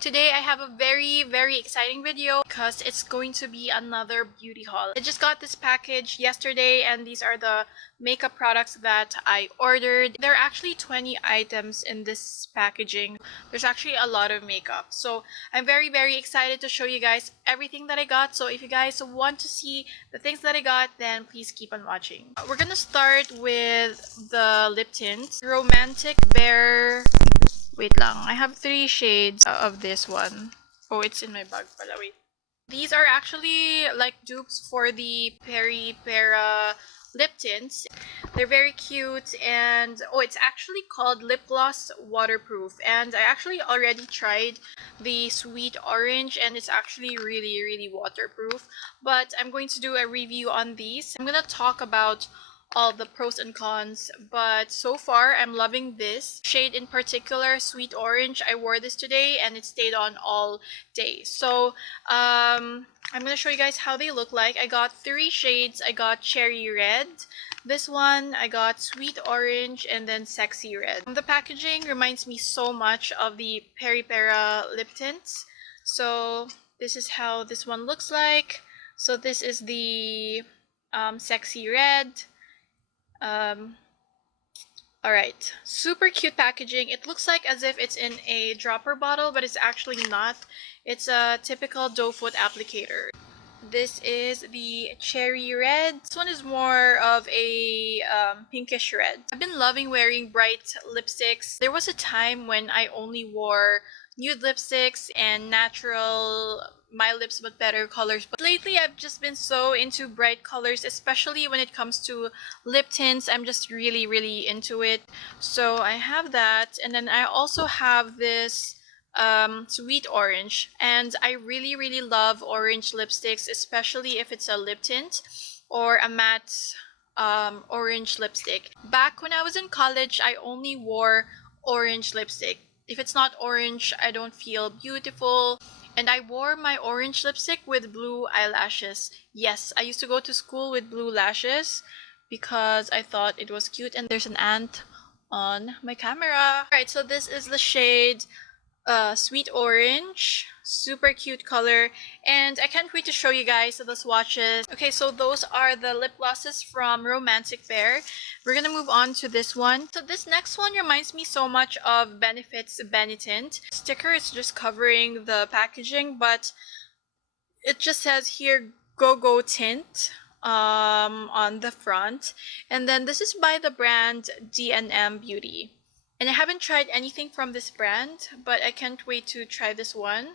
Today I have a very exciting video because it's going to be another beauty haul. I just got this package yesterday and these are the makeup products that I ordered. There are actually 20 items in this packaging. There's actually a lot of makeup. So I'm very excited to show you guys everything that I got. So if you guys want to see the things that I got, then please keep on watching. We're gonna start with the lip tint. Romantic Bear. Wait lang, I have 3 shades of this one. Oh, it's in my bag pala, wait. These are actually like dupes for the Peri Para lip tints. They're very cute and oh, it's actually called Lip Gloss Waterproof. And I actually already tried the Sweet Orange and it's actually really waterproof. But I'm going to do a review on these. I'm gonna talk about all the pros and cons, but so far I'm loving this shade in particular, Sweet Orange. I wore this today and it stayed on all day. So I'm gonna show you guys how they look like. I got 3 shades. I got Cherry Red, this one, I got Sweet Orange, and then Sexy Red. The packaging reminds me so much of the Peri Para lip tints. So this is how this one looks like. So this is the Sexy Red. Alright, super cute packaging. It looks like as if it's in a dropper bottle, but it's actually not. It's a typical doe foot applicator. This is the Cherry Red. This one is more of a pinkish red. I've been loving wearing bright lipsticks. There was a time when I only wore nude lipsticks and natural my lips but better colors, but lately I've just been so into bright colors, especially when it comes to lip tints. I'm just really into it. So I have that, and then I also have this Sweet Orange, and I really love orange lipsticks, especially if it's a lip tint or a matte orange lipstick. Back when I was in college, I only wore orange lipstick. If it's not orange, I don't feel beautiful. And I wore my orange lipstick with blue eyelashes. Yes, I used to go to school with blue lashes because I thought it was cute. And there's an ant on my camera. Alright, so this is the shade Sweet Orange. Super cute color, and I can't wait to show you guys the swatches. Okay, so those are the lip glosses from Romantic Bear. We're gonna move on to this one. So this next one reminds me so much of Benefit's Benetint. Sticker is just covering the packaging, but it just says here Go Tint on the front, and then this is by the brand D&M Beauty. And I haven't tried anything from this brand, but I can't wait to try this one.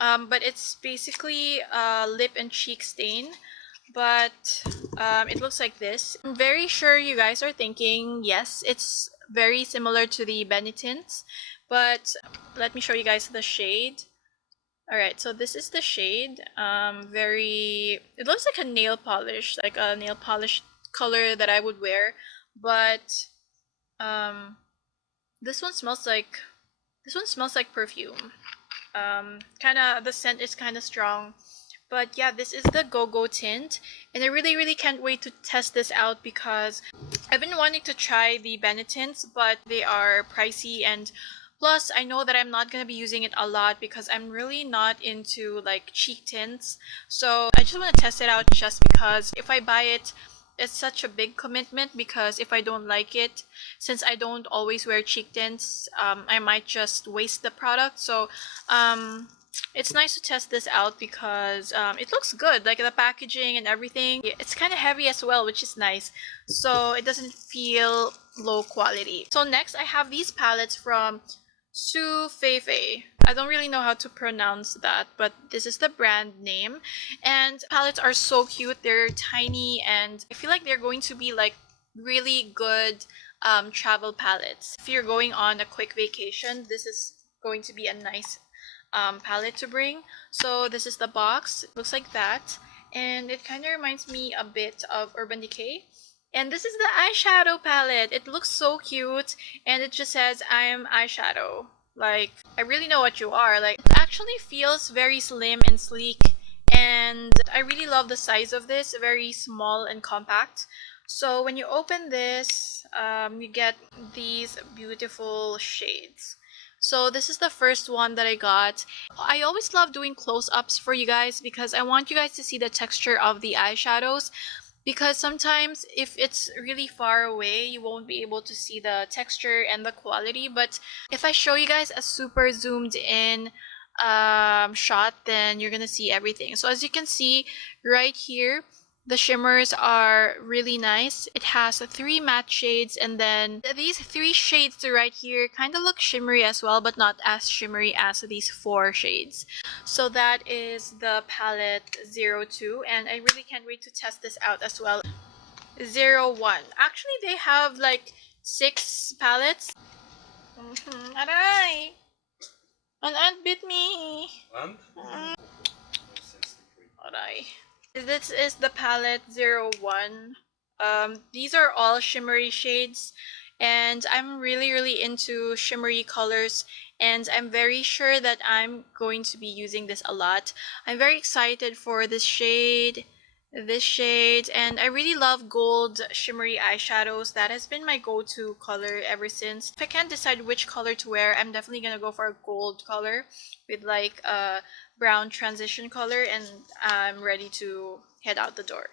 But it's basically a lip and cheek stain, but it looks like this. I'm very sure you guys are thinking, yes, it's very similar to the Benetint's, but let me show you guys the shade. Alright, so this is the shade. It looks like a nail polish color that I would wear, but this one smells like perfume. The scent is kind of strong. But yeah, this is the Go tint, and I really can't wait to test this out because I've been wanting to try the Benetints, but they are pricey, and plus I know that I'm not going to be using it a lot because I'm really not into like cheek tints. So I just want to test it out just because if I buy it, it's such a big commitment, because if I don't like it, since I don't always wear cheek tints, I might just waste the product. So it's nice to test this out because it looks good, like the packaging and everything. It's kind of heavy as well, which is nice, so it doesn't feel low quality. So next I have these palettes from Fei Fei. I don't really know how to pronounce that, but this is the brand name. And palettes are so cute. They're tiny, and I feel like they're going to be like really good travel palettes. If you're going on a quick vacation, this is going to be a nice palette to bring. So this is the box. It looks like that, and it kind of reminds me a bit of Urban Decay. And this is the eyeshadow palette. It looks so cute, and it just says I am eyeshadow. Like, I really know what you are. Like, it actually feels very slim and sleek, and I really love the size of this. Very small and compact. So when you open this, you get these beautiful shades. So this is the first one that I got. I always love doing close-ups for you guys because I want you guys to see the texture of the eyeshadows, because sometimes if it's really far away you won't be able to see the texture and the quality, but if I show you guys a super zoomed in shot, then you're gonna see everything. So as you can see right here, the shimmers are really nice. It has 3 matte shades, and then these 3 shades right here kind of look shimmery as well, but not as shimmery as these 4 shades. So that is the palette 02, and I really can't wait to test this out as well. 01. Actually, they have like 6 palettes. Aray! An ant bit me! Aray. This is the palette 01. These are all shimmery shades, and I'm really into shimmery colors, and I'm very sure that I'm going to be using this a lot. I'm very excited for this shade, and I really love gold shimmery eyeshadows. That has been my go-to color ever since. If I can't decide which color to wear, I'm definitely gonna go for a gold color with like a brown transition color, and I'm ready to head out the door.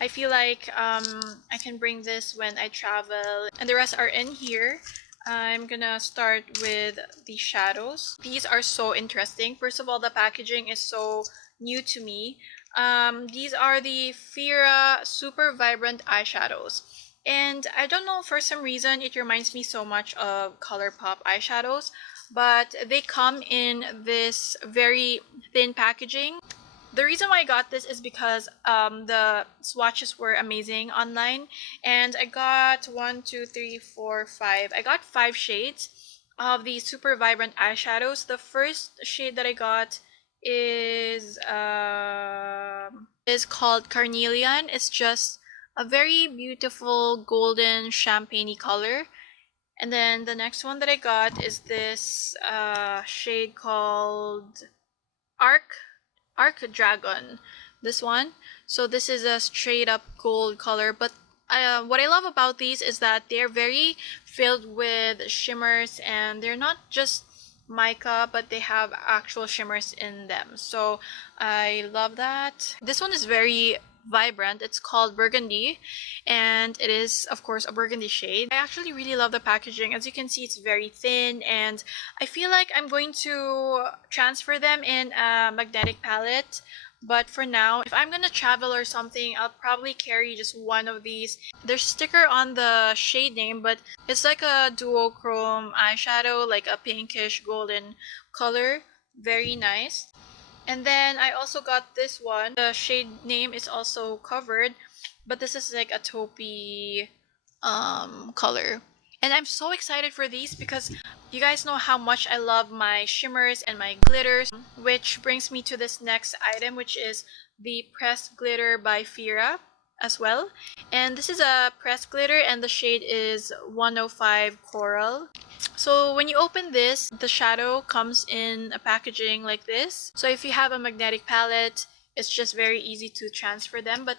I feel like I can bring this when I travel, and the rest are in here. I'm gonna start with the shadows. These are so interesting. First of all, the packaging is so new to me. These are the Fira Super Vibrant eyeshadows. And I don't know, for some reason, it reminds me so much of ColourPop eyeshadows, but they come in this very thin packaging. The reason why I got this is because the swatches were amazing online, and I got 1, 2, 3, 4, 5. I got 5 shades of the Super Vibrant eyeshadows. The first shade that I got is called Carnelian. It's just a very beautiful golden champagne-y color. And then the next one that I got is this shade called Arc Dragon. This one. So this is a straight up gold color, but what I love about these is that they're very filled with shimmers, and they're not just mica, but they have actual shimmers in them. So I love that. This one is very vibrant. It's called Burgundy, and it is of course a burgundy shade. I actually really love the packaging. As you can see, it's very thin, and I feel like I'm going to transfer them in a magnetic palette. But for now, if I'm gonna travel or something, I'll probably carry just one of these. There's sticker on the shade name, but it's like a duochrome eyeshadow, like a pinkish golden color. Very nice. And then I also got this one. The shade name is also covered, but this is like a taupey color. And I'm so excited for these because you guys know how much I love my shimmers and my glitters, which brings me to this next item, which is the pressed glitter by Fira as well. And this is a pressed glitter, and the shade is 105 Coral. So when you open this, the shadow comes in a packaging like this. So if you have a magnetic palette, it's just very easy to transfer them. But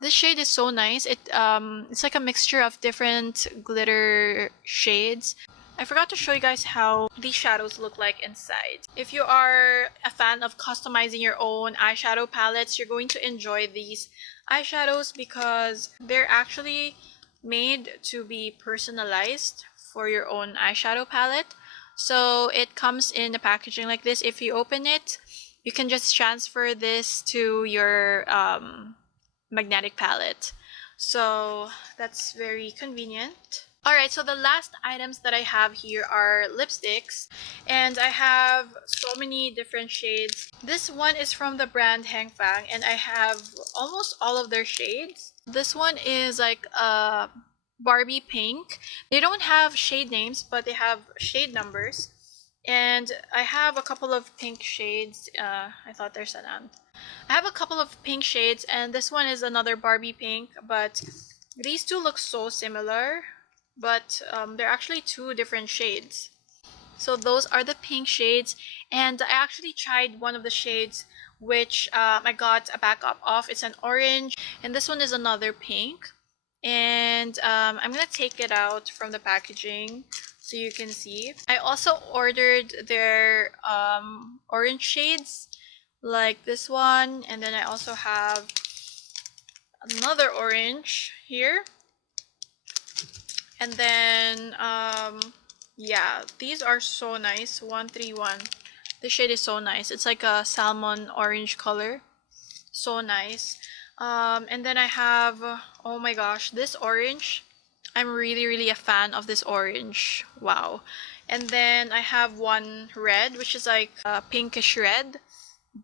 this shade is so nice. It's like a mixture of different glitter shades. I forgot to show you guys how these shadows look like inside. If you are a fan of customizing your own eyeshadow palettes, you're going to enjoy these eyeshadows because they're actually made to be personalized for your own eyeshadow palette. So it comes in a packaging like this. If you open it, you can just transfer this to your magnetic palette. So that's very convenient. Alright, so the last items that I have here are lipsticks, and I have so many different shades. This one is from the brand Hang Fang, and I have almost all of their shades. This one is like a Barbie pink. They don't have shade names, but they have shade numbers. And I have a couple of pink shades. I thought there's an ant. I have a couple of pink shades, and this one is another Barbie pink, but these two look so similar, but they're actually 2 different shades. So those are the pink shades, and I actually tried one of the shades which I got a backup of. It's an orange, and this one is another pink. And I'm gonna take it out from the packaging so you can see. I also ordered their orange shades, like this one, and then I also have another orange here. And then yeah, these are so nice. 131. This shade is so nice. It's like a salmon orange color. So nice. And then I have, oh my gosh, this orange. I'm really a fan of this orange. Wow. And then I have one red, which is like a pinkish red,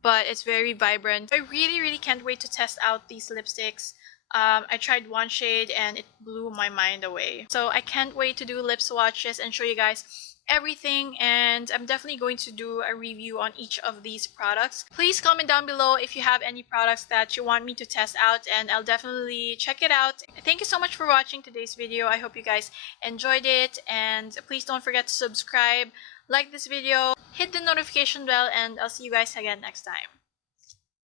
but it's very vibrant. I really can't wait to test out these lipsticks. I tried one shade and it blew my mind away. So I can't wait to do lip swatches and show you guys everything, and I'm definitely going to do a review on each of these products. Please comment down below if you have any products that you want me to test out, and I'll definitely check it out. Thank you so much for watching today's video. I hope you guys enjoyed it, and please don't forget to subscribe, like this video, hit the notification bell, and I'll see you guys again next time.